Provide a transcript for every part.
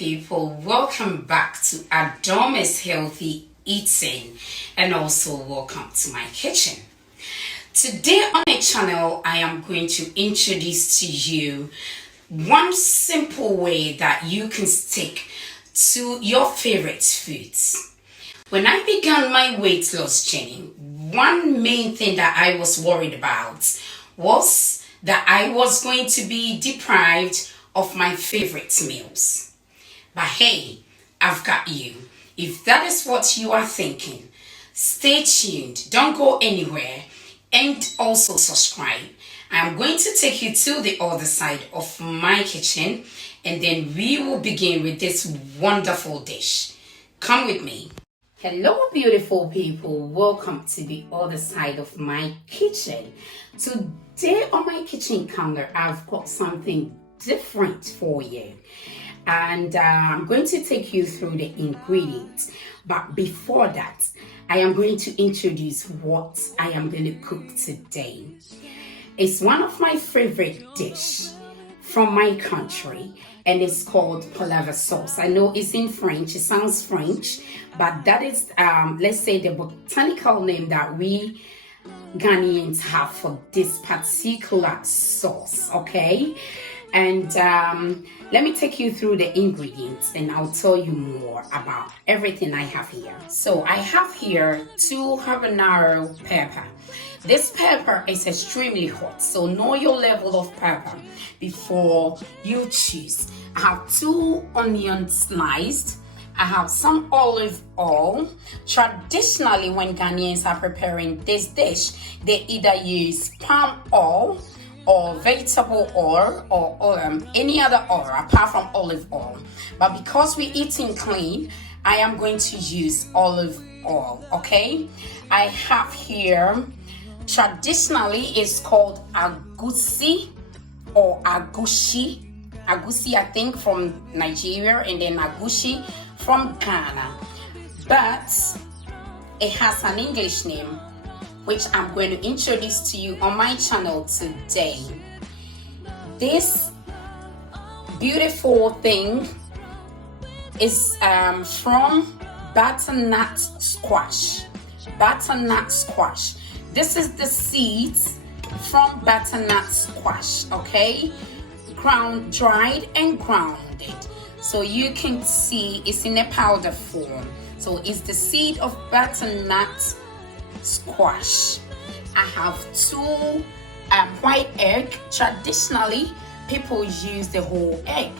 people, welcome back to ADOMAA'S Healthy Eating, and also welcome to my kitchen. Today on my channel, I am going to introduce to you one simple way that you can stick to your favorite foods. When I began my weight loss journey, one main thing that I was worried about was that I was going to be deprived of my favorite meals. But hey, I've got you. If that is what you are thinking, stay tuned, don't go anywhere, and also subscribe. I'm going to take you to the other side of my kitchen, and then we will begin with this wonderful dish. Come with me. Hello beautiful people, welcome to the other side of my kitchen. Today on my kitchen counter, I've got something different for you, and I'm going to take you through the ingredients. But before that, I am going to introduce what I am going to cook today. It's one of my favorite dishes from my country, and it's called palaver sauce. I know it's in French, it sounds French, but that is let's say the botanical name that we Ghanaians have for this particular sauce, okay? And let me take you through the ingredients, and I'll tell you more about everything I have here. So I have here 2 Habanero pepper. This pepper is extremely hot, so know your level of pepper before you choose. I have 2 onions sliced. I have some olive oil. Traditionally, when Ghanaians are preparing this dish, they either use palm oil or vegetable oil or any other oil apart from olive oil. But because we're eating clean, I am going to use olive oil, okay? I have here, traditionally it's called agusi or agushi. Agusi, I think, from Nigeria, and then agushi from Ghana. But it has an English name, which I'm going to introduce to you on my channel today. This beautiful thing is from butternut squash. Butternut squash. This is the seeds from butternut squash, okay? Dried and grounded. So you can see it's in a powder form. So it's the seed of butternut squash. I have 2 white egg. Traditionally, people use the whole egg,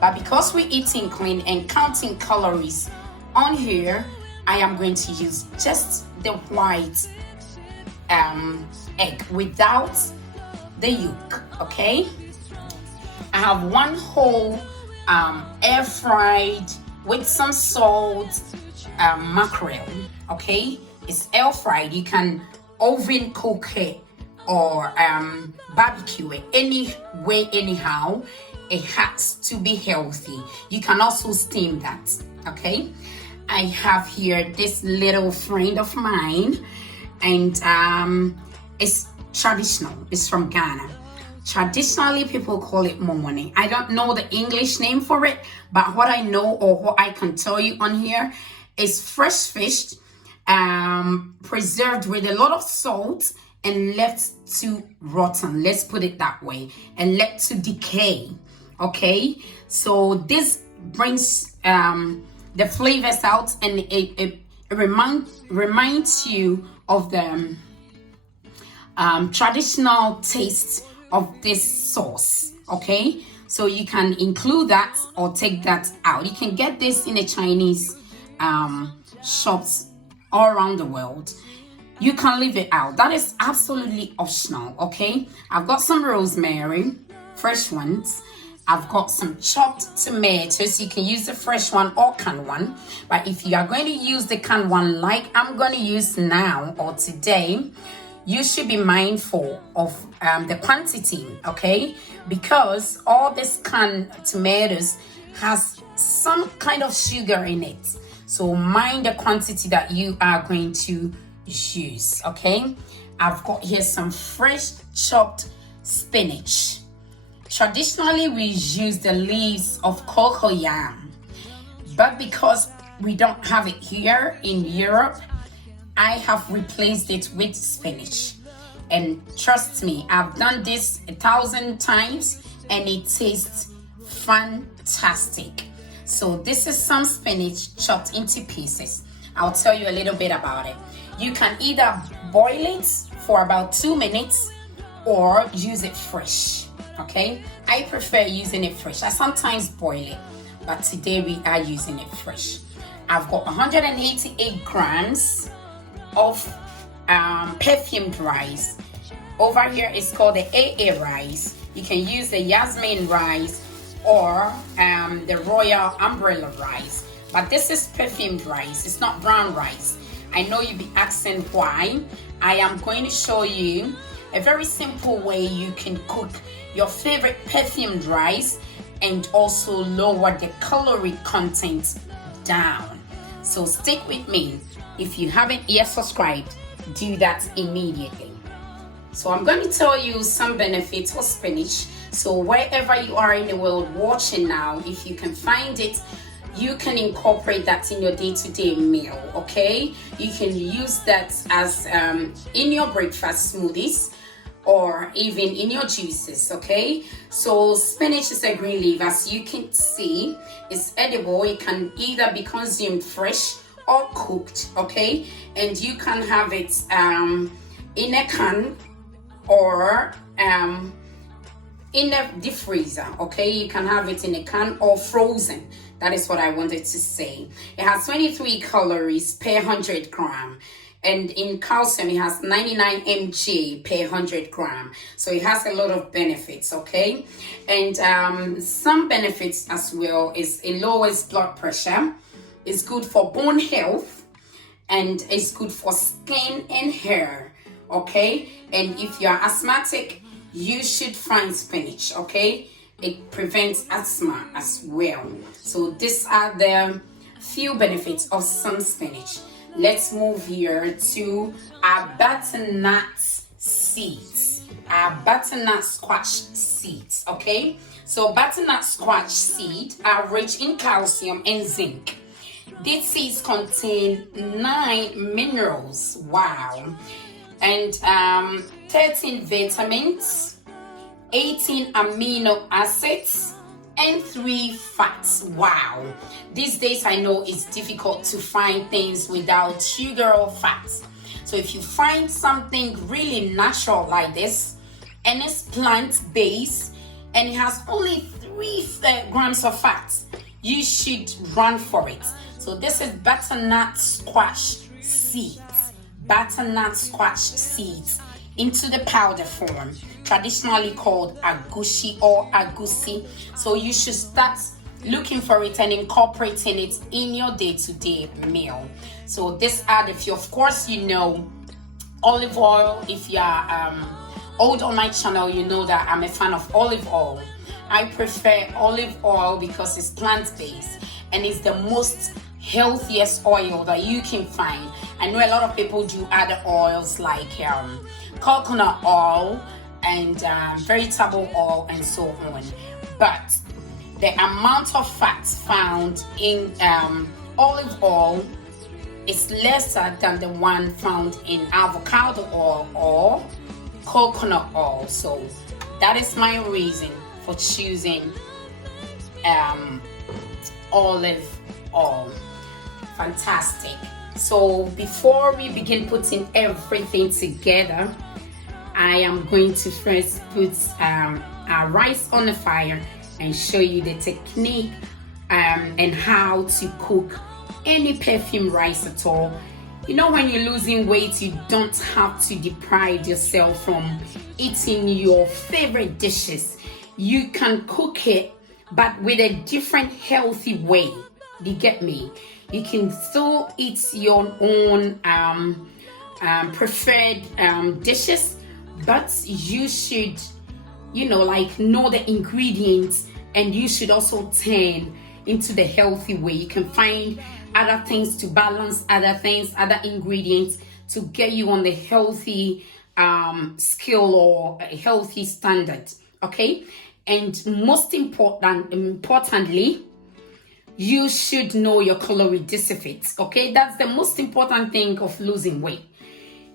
but because we're eating clean and counting calories on here, I am going to use just the white egg without the yolk, okay? I have 1 whole air fried with some salt mackerel, okay? It's air fried. You can oven cook it or barbecue it any way, anyhow. It has to be healthy. You can also steam that, okay? I have here this little friend of mine, and it's traditional. It's from Ghana. Traditionally, people call it Momoni. I don't know the English name for it, but what I know or what I can tell you on here is fresh fish, preserved with a lot of salt and left to rotten, let's put it that way, and left to decay, okay? So this brings the flavors out, and it reminds you of the traditional taste of this sauce, okay? So you can include that or take that out. You can get this in the Chinese shops all around the world. You can leave it out. That is absolutely optional, okay? I've got some rosemary, fresh ones. I've got some chopped tomatoes. You can use the fresh one or canned one. But if you are going to use the canned one like I'm going to use now or today, you should be mindful of the quantity, okay? Because all this canned tomatoes has some kind of sugar in it. So mind the quantity that you are going to use, okay? I've got here some fresh chopped spinach. Traditionally, we use the leaves of cocoyam, But because we don't have it here in Europe, I have replaced it with spinach. And trust me, I've done this 1,000 times and it tastes fantastic. So this is some spinach chopped into pieces. I'll tell you a little bit about it. You can either boil it for about 2 minutes or use it fresh, okay? I prefer using it fresh. I sometimes boil it, but today we are using it fresh. I've got 188 grams of perfumed rice. Over here it's called the AA rice. You can use the Yasmin rice or the Royal Umbrella rice, but this is perfumed rice. It's not brown rice. I know you'll be asking why. I am going to show you a very simple way you can cook your favorite perfumed rice and also lower the calorie content down. So stick with me. If you haven't yet subscribed, do that immediately. So I'm going to tell you some benefits of spinach. So wherever you are in the world watching now, if you can find it, you can incorporate that in your day-to-day meal, okay? You can use that as in your breakfast smoothies or even in your juices, okay? So spinach is a green leaf. As you can see, it's edible. It can either be consumed fresh or cooked, okay? And you can have it in a can or in the deep freezer, okay? You can have it in a can or frozen. That is what I wanted to say. It has 23 calories per 100 gram. And in calcium, it has 99 mg per 100 gram. So it has a lot of benefits, okay? And some benefits as well is it lowers blood pressure. It's good for bone health. And it's good for skin and hair, okay? And if you're asthmatic, you should find spinach, okay? It prevents asthma as well. So these are the few benefits of some spinach. Let's move here to our butternut seeds, our butternut squash seeds, okay? So butternut squash seeds are rich in calcium and zinc. These seeds contain 9 minerals, wow, and 13 vitamins, 18 amino acids, and 3 fats. Wow, these days I know it's difficult to find things without sugar or fats. So if you find something really natural like this and it's plant-based and it has only 3 grams of fat, you should run for it. So this is butternut squash seeds, butternut squash seeds into the powder form, traditionally called agushi or agusi. So you should start looking for it and incorporating it in your day-to-day meal. So these are the few. Of course, you know, olive oil. If you're old on my channel, you know that I'm a fan of olive oil. I prefer olive oil because it's plant-based and it's the most healthiest oil that you can find. I know a lot of people do other oils like coconut oil and vegetable oil and so on, but the amount of fats found in olive oil is lesser than the one found in avocado oil or coconut oil. So that is my reason for choosing olive oil. Fantastic. So before we begin putting everything together, I am going to first put our rice on the fire and show you the technique and how to cook any perfume rice at all. You know, when you're losing weight, you don't have to deprive yourself from eating your favorite dishes. You can cook it, but with a different healthy way. Do you get me? You can still eat your own preferred dishes, but you should, you know, like know the ingredients, and you should also turn into the healthy way. You can find other things to balance, other things, other ingredients to get you on the healthy skill or a healthy standard, okay? And most importantly, you should know your calorie deficit. Okay, that's the most important thing of losing weight.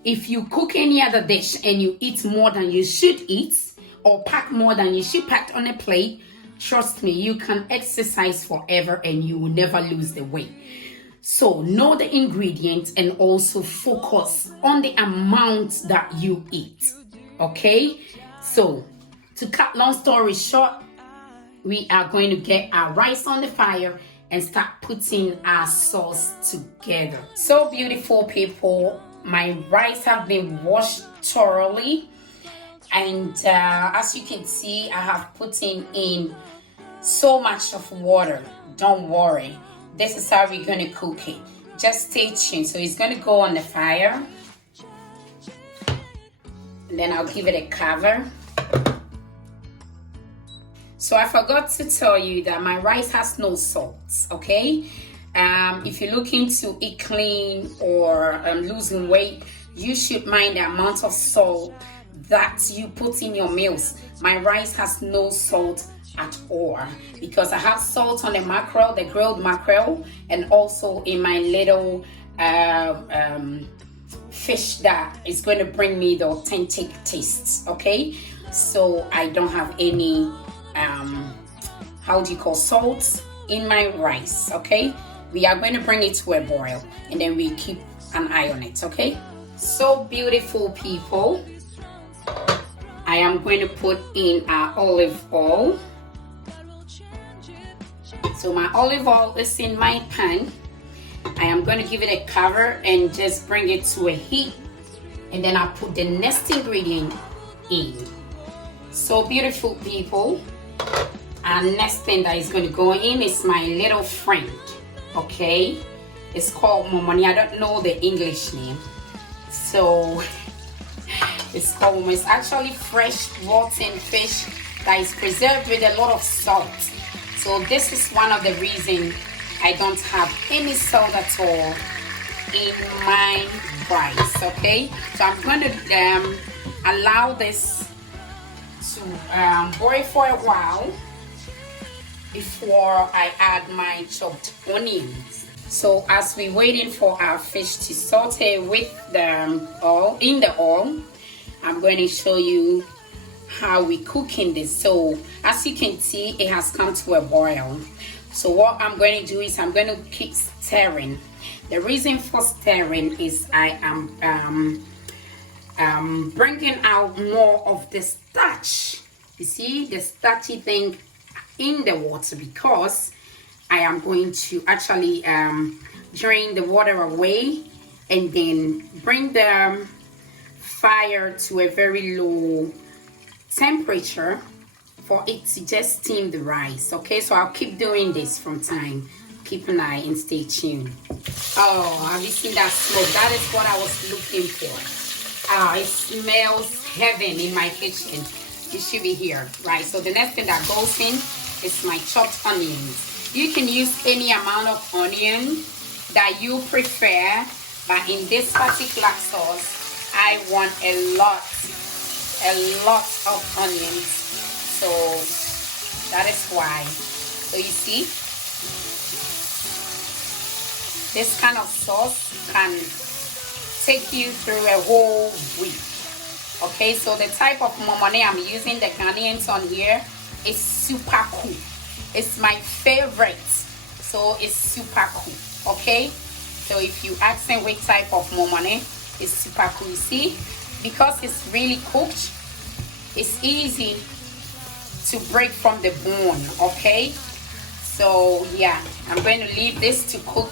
If you cook any other dish and you eat more than you should eat, or pack more than you should pack on a plate, trust me, you can exercise forever and you will never lose the weight. So know the ingredients and also focus on the amount that you eat. Okay, so to cut long story short, we are going to get our rice on the fire and start putting our sauce together. So beautiful people, my rice have been washed thoroughly, and as you can see, I have put in so much of water. Don't worry, this is how we're going to cook it. Just stay tuned. So it's going to go on the fire, and then I'll give it a cover. So I forgot to tell you that my rice has no salt, okay? If you're looking to eat clean or losing weight, you should mind the amount of salt that you put in your meals. My rice has no salt at all because I have salt on the mackerel, the grilled mackerel, and also in my little fish that is going to bring me the authentic taste, okay? So I don't have any salt in my rice, okay? We are going to bring it to a boil and then we keep an eye on it, okay? So beautiful people, I am going to put in our olive oil. So my olive oil is in my pan. I am going to give it a cover and just bring it to a heat, and then I'll put the next ingredient in. So beautiful people, our next thing that is going to go in is my little friend, okay? It's called Momoni. I don't know the English name, so it's called Momoni. It's actually fresh rotten fish that is preserved with a lot of salt. So this is one of the reasons I don't have any salt at all in my rice, okay? So I'm going to allow this to boil for a while before I add my chopped onions. So as we're waiting for our fish to saute with the oil, in the oil, I'm going to show you how we cooking this. So as you can see, it has come to a boil. So what I'm going to do is I'm going to keep stirring. The reason for stirring is I am bringing out more of the starch. You see the starchy thing in the water, because I am going to actually drain the water away and then bring the fire to a very low temperature for it to just steam the rice, okay? So I'll keep doing this from time. Keep an eye and stay tuned. Oh, have you seen that smoke? That is what I was looking for. It smells heaven in my kitchen. It should be here, right? So the next thing that goes in is my chopped onions. You can use any amount of onion that you prefer, but in this particular sauce, I want a lot of onions. So that is why. So you see, this kind of sauce can take you through a whole week. Okay, so the type of Momoni I'm using, the Ghanaians on here, is super cool. It's my favorite, so it's super cool. Okay, so if you ask me which type of Momoni, it's super cool. You see, because it's really cooked, it's easy to break from the bone. Okay, so yeah, I'm going to leave this to cook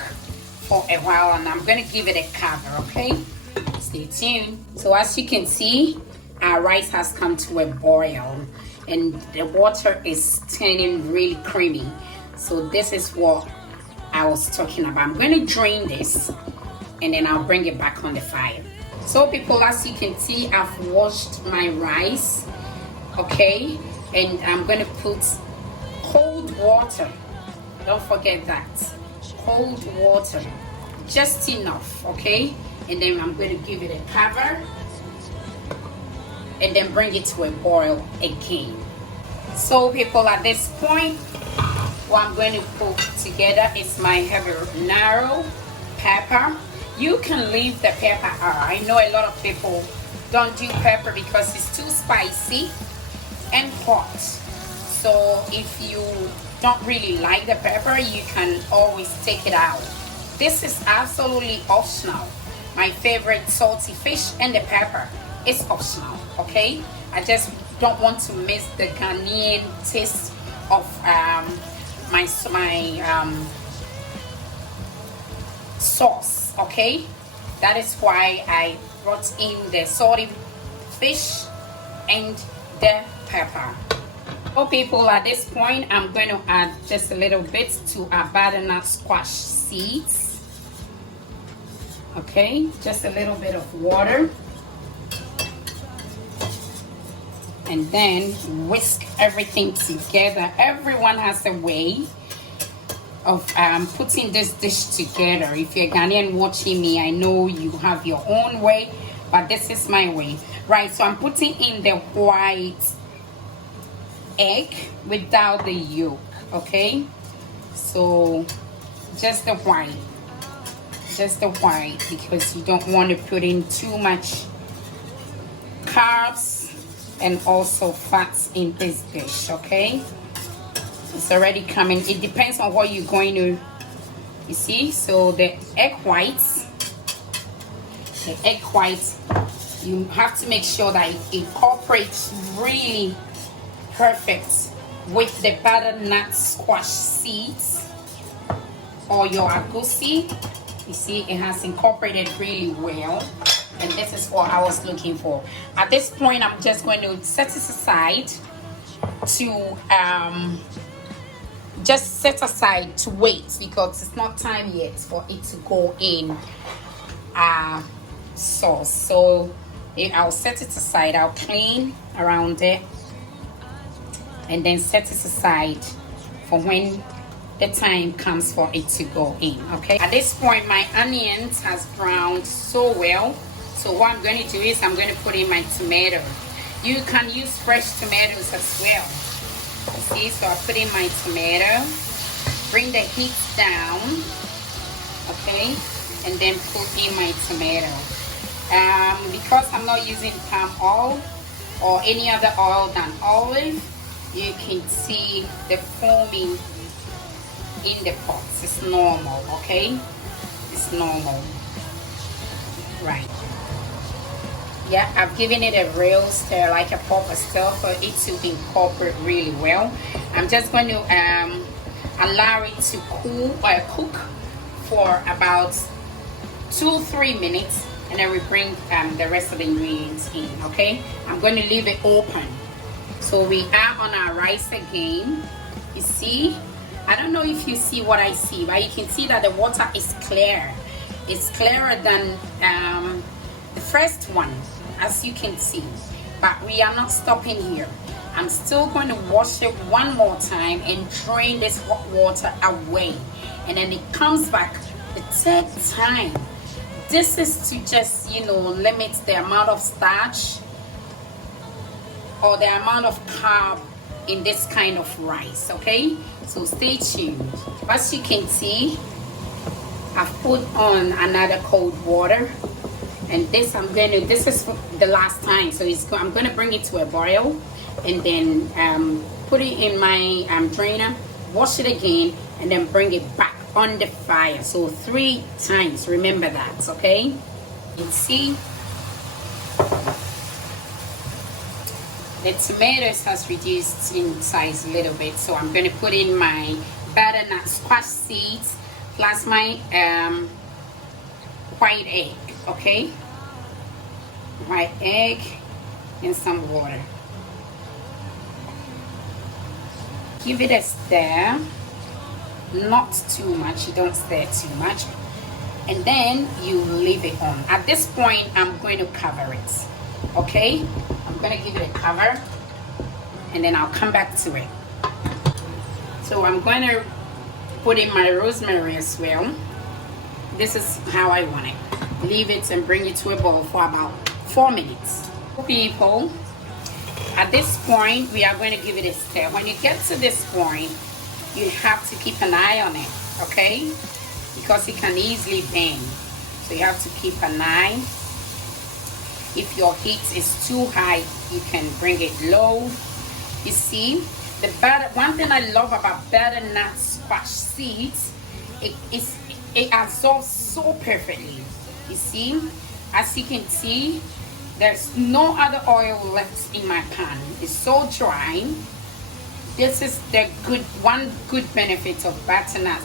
for a while and I'm going to give it a cover. Okay, stay tuned. So as you can see, our rice has come to a boil and the water is turning really creamy. So this is what I was talking about. I'm going to drain this and then I'll bring it back on the fire. So people, as you can see, I've washed my rice, okay, and I'm going to put cold water. Don't forget that, cold water, just enough, okay? And then I'm going to give it a cover and then bring it to a boil again. So people, at this point, what I'm going to put together is my habanero pepper. You can leave the pepper out. I know a lot of people don't do pepper because it's too spicy and hot. So if you don't really like the pepper, you can always take it out. This is absolutely optional. My favorite salty fish and the pepper is optional, okay? I just don't want to miss the Ghanaian taste of my sauce, okay? That is why I brought in the salty fish and the pepper. So people, at this point, I'm going to add just a little bit to our butternut squash seeds. Okay, just a little bit of water. And then whisk everything together. Everyone has a way of putting this dish together. If you're Ghanaian watching me, I know you have your own way, but this is my way. Right, so I'm putting in the white egg without the yolk, okay? So just the white. Just the white, because you don't want to put in too much carbs and also fats in this dish, okay? It's already coming. It depends on what you're going to, you see. So the egg whites, you have to make sure that it incorporates really perfect with the butternut squash seeds or your agusi. You see, it has incorporated really well, and this is what I was looking for. At this point, I'm just going to set it aside to just set aside to wait, because it's not time yet for it to go in sauce. So I'll set it aside. I'll clean around it and then set it aside for when the time comes for it to go in, okay? At this point, my onions has browned so well. So what I'm going to do is I'm going to put in my tomato. You can use fresh tomatoes as well. See, so I put in my tomato, bring the heat down, okay? And then put in my tomato. Because I'm not using palm oil or any other oil than olive, you can see the foaming in the pot. It's normal, okay? It's normal. Right. Yeah, I've given it a real stir, like a proper stir, for it to incorporate really well. I'm just going to allow it to cook for about 2-3 minutes, and then we bring the rest of the ingredients in, okay? I'm going to leave it open. So we are on our rice again. You see, I don't know if you see what I see, but you can see that the water is clear. It's clearer than the first one, as you can see. But we are not stopping here. I'm still going to wash it one more time and drain this hot water away. And then it comes back the third time. This is to just, you know, limit the amount of starch or the amount of carb in this kind of rice, okay? So stay tuned. As you can see, I've put on another cold water, and this is the last time, so I'm going to bring it to a boil, and then put it in my drainer, wash it again, and then bring it back on the fire. So 3 times, remember that, okay? You can see the tomatoes has reduced in size a little bit, so I'm going to put in my butternut squash seeds plus my white egg, okay? White egg and some water. Give it a stir, not too much, you don't stir too much, and then you leave it on. At this point, I'm going to cover it, okay? I'm going to give it a cover, and then I'll come back to it. So I'm going to put in my rosemary as well. This is how I want it. Leave it and bring it to a boil for about 4 minutes. People, at this point, we are going to give it a stir. When you get to this point, you have to keep an eye on it, okay? Because it can easily bend. So you have to keep an eye. If your heat is too high, you can bring it low. You see, the butter, one thing I love about butternut squash seeds, it absorbs so perfectly. You see, as you can see, there's no other oil left in my pan. It's so dry. This is the one good benefit of butternut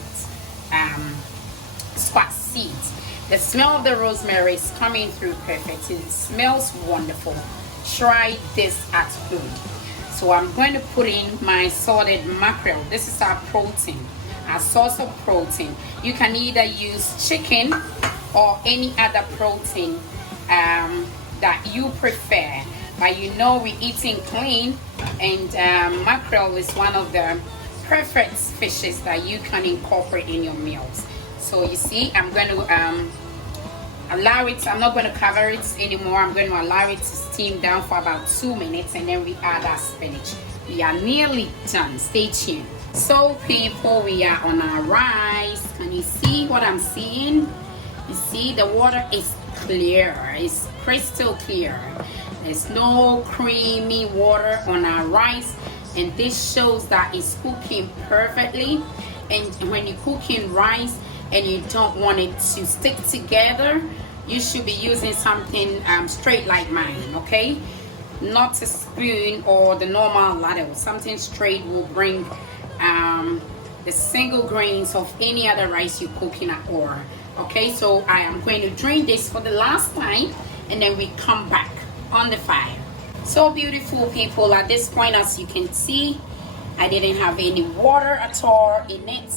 squash seeds. The smell of the rosemary is coming through perfect. It smells wonderful. Try this at home. So I'm going to put in my salted mackerel. This is our protein, our source of protein. You can either use chicken or any other protein that you prefer. But you know we're eating clean, and mackerel is one of the perfect fishes that you can incorporate in your meals. So you see, I'm going to allow it. I'm not going to cover it anymore. I'm going to allow it to steam down for about 2 minutes, and then we add our spinach. We are nearly done. Stay tuned. So people, we are on our rice. Can you see what I'm seeing? You see the water is clear. It's crystal clear. There's no creamy water on our rice, and this shows that it's cooking perfectly. And when you're cooking rice and you don't want it to stick together, you should be using something straight like mine, okay? Not a spoon or the normal ladle. Something straight will bring the single grains of any other rice you're cooking at or. Okay, so I am going to drain this for the last time, and then we come back on the fire. So beautiful people, at this point, as you can see, I didn't have any water at all in it.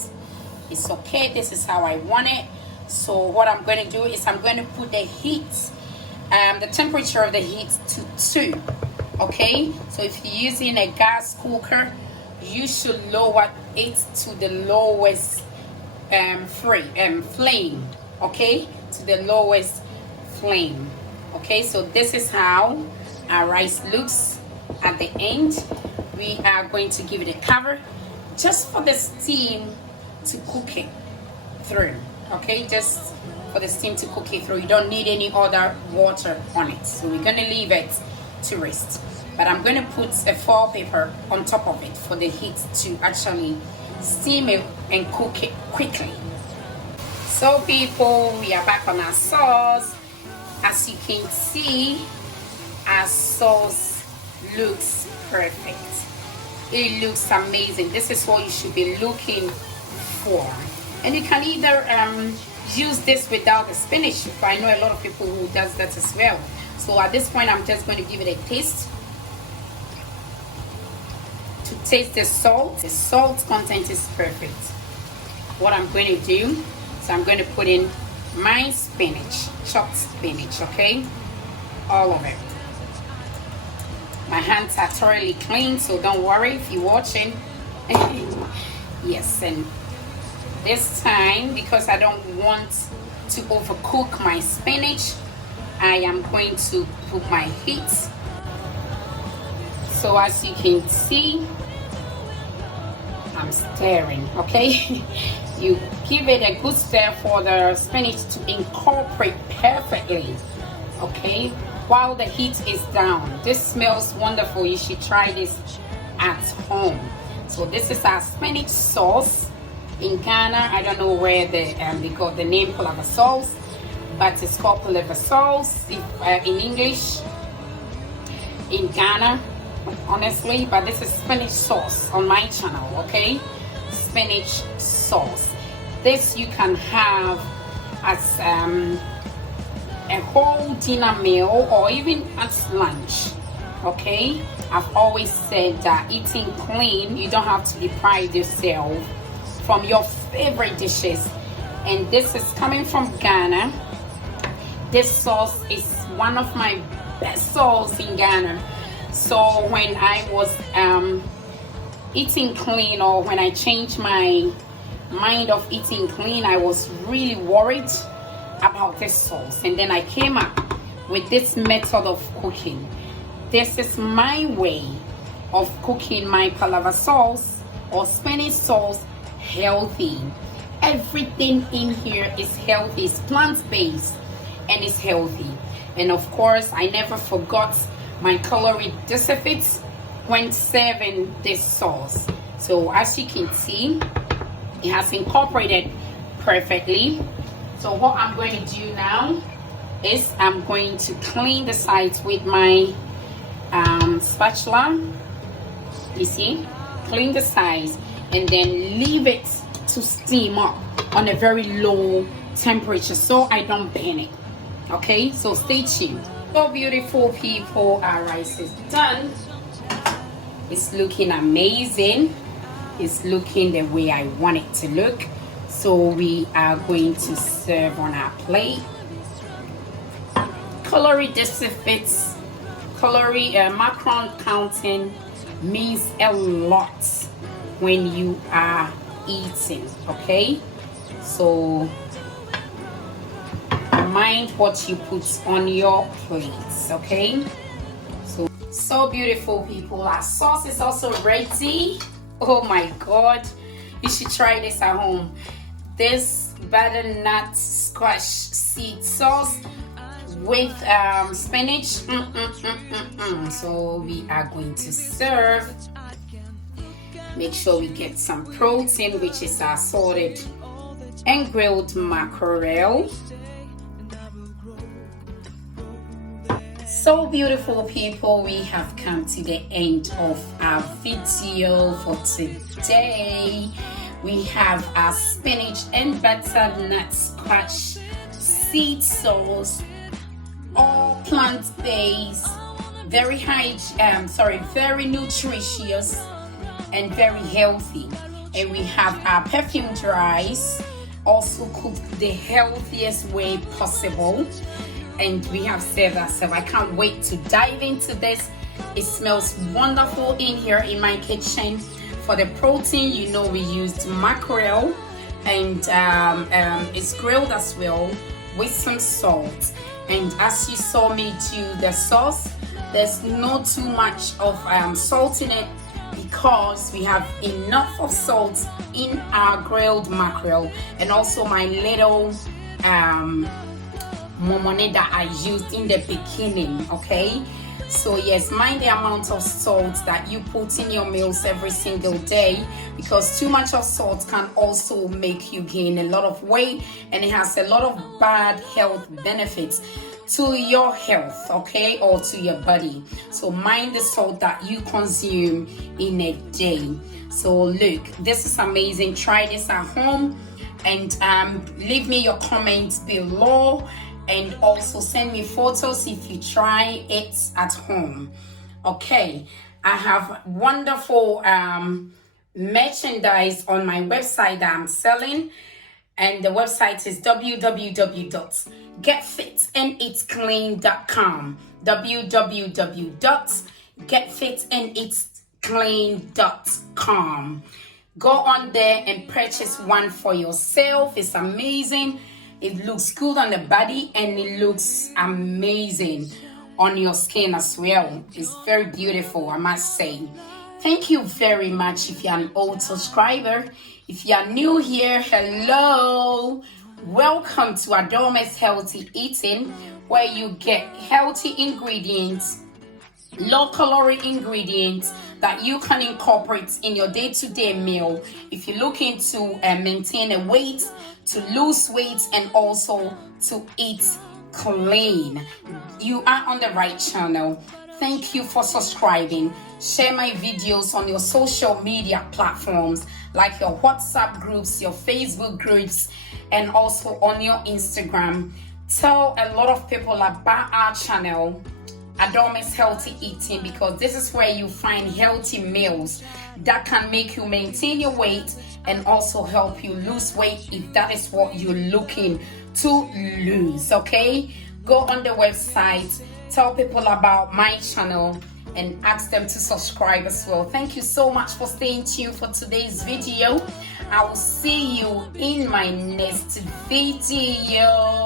It's okay, this is how I want it. So what I'm going to do is I'm going to put the heat, the temperature of the heat to 2. Okay, so if you're using a gas cooker, you should lower it to the lowest flame. Okay, to the lowest flame. Okay, so this is how our rice looks at the end. We are going to give it a cover just for the steam to cook it through. Okay, just for the steam to cook it through. You don't need any other water on it, so we're going to leave it to rest. But I'm going to put a foil paper on top of it for the heat to actually steam it and cook it quickly. So people, we are back on our sauce. As you can see, our sauce looks perfect. It looks amazing. This is what you should be looking for. And you can either use this without the spinach. I know a lot of people who does that as well. So at this point, I'm just going to give it a taste. To taste the salt content is perfect. What I'm going to do, so I'm going to put in my spinach, chopped spinach, okay? All of it. My hands are thoroughly clean, so don't worry if you're watching. Yes, and this time, because I don't want to overcook my spinach, I am going to put my heat. So as you can see, I'm stirring, okay? You give it a good stir for the spinach to incorporate perfectly, okay? While the heat is down. This smells wonderful. You should try this at home. So this is our spinach sauce. In Ghana, I don't know where they got the name palaver sauce, but it's called palaver sauce in English in Ghana, honestly. But this is spinach sauce on my channel, okay? Spinach sauce. This you can have as a whole dinner meal or even at lunch, okay? I've always said that eating clean, you don't have to deprive yourself from your favorite dishes. And this is coming from Ghana. This sauce is one of my best sauce in Ghana. So when I was eating clean, or when I changed my mind of eating clean, I was really worried about this sauce, and then I came up with this method of cooking. This is my way of cooking my palaver sauce or spinach sauce healthy. Everything in here is healthy. It's plant-based and it's healthy. And of course, I never forgot my calorie deficit when serving this sauce. So as you can see, it has incorporated perfectly. So what I'm going to do now is I'm going to clean the sides with my spatula. You see, clean the sides and then leave it to steam up on a very low temperature so I don't burn it. Okay, so stay tuned. So beautiful people, our rice is done. It's looking amazing. It's looking the way I want it to look. So we are going to serve on our plate. Calorie deficits, macron counting means a lot when you are eating. Okay, so mind what you put on your plates. Okay, so beautiful people, our sauce is also ready. Oh my god, you should try this at home. This butternut squash seed sauce with spinach. So we are going to serve. Make sure we get some protein, which is our salted and grilled mackerel. So beautiful people, we have come to the end of our video for today. We have our spinach and butternut squash seed sauce, all plant-based, very very nutritious and very healthy. And we have our perfumed rice, also cooked the healthiest way possible. And we have served ourselves. I can't wait to dive into this. It smells wonderful in here in my kitchen. For the protein, you know, we used mackerel, and it's grilled as well with some salt. And as you saw me do the sauce, there's not too much of salt in it because we have enough of salt in our grilled mackerel, and also my little Momoni that I used in the beginning. Okay, so yes, mind the amount of salt that you put in your meals every single day, because too much of salt can also make you gain a lot of weight, and it has a lot of bad health benefits to your health, okay, or to your body. So mind the salt that you consume in a day. So look, this is amazing. Try this at home, and leave me your comments below. And also send me photos if you try it at home. Okay, I have wonderful merchandise on my website that I'm selling, and the website is www.getfitanditclean.com. www.getfitanditclean.com. Go on there and purchase one for yourself. It's amazing. It looks good on the body, and it looks amazing on your skin as well. It's very beautiful, I must say. Thank you very much if you're an old subscriber. If you're new here, hello. Welcome to ADOMAA'S Healthy Eating, where you get healthy ingredients, low-calorie ingredients that you can incorporate in your day-to-day meal if you're looking to maintain a weight, to lose weight, and also to eat clean. You are on the right channel. Thank you for subscribing. Share my videos on your social media platforms like your WhatsApp groups, your Facebook groups, and also on your Instagram. Tell a lot of people about our channel, ADOMAA'S Healthy Eating, because this is where you find healthy meals that can make you maintain your weight and also help you lose weight if that is what you're looking to lose. Okay, go on the website, tell people about my channel, and ask them to subscribe as well. Thank you so much for staying tuned for today's video. I will see you in my next video.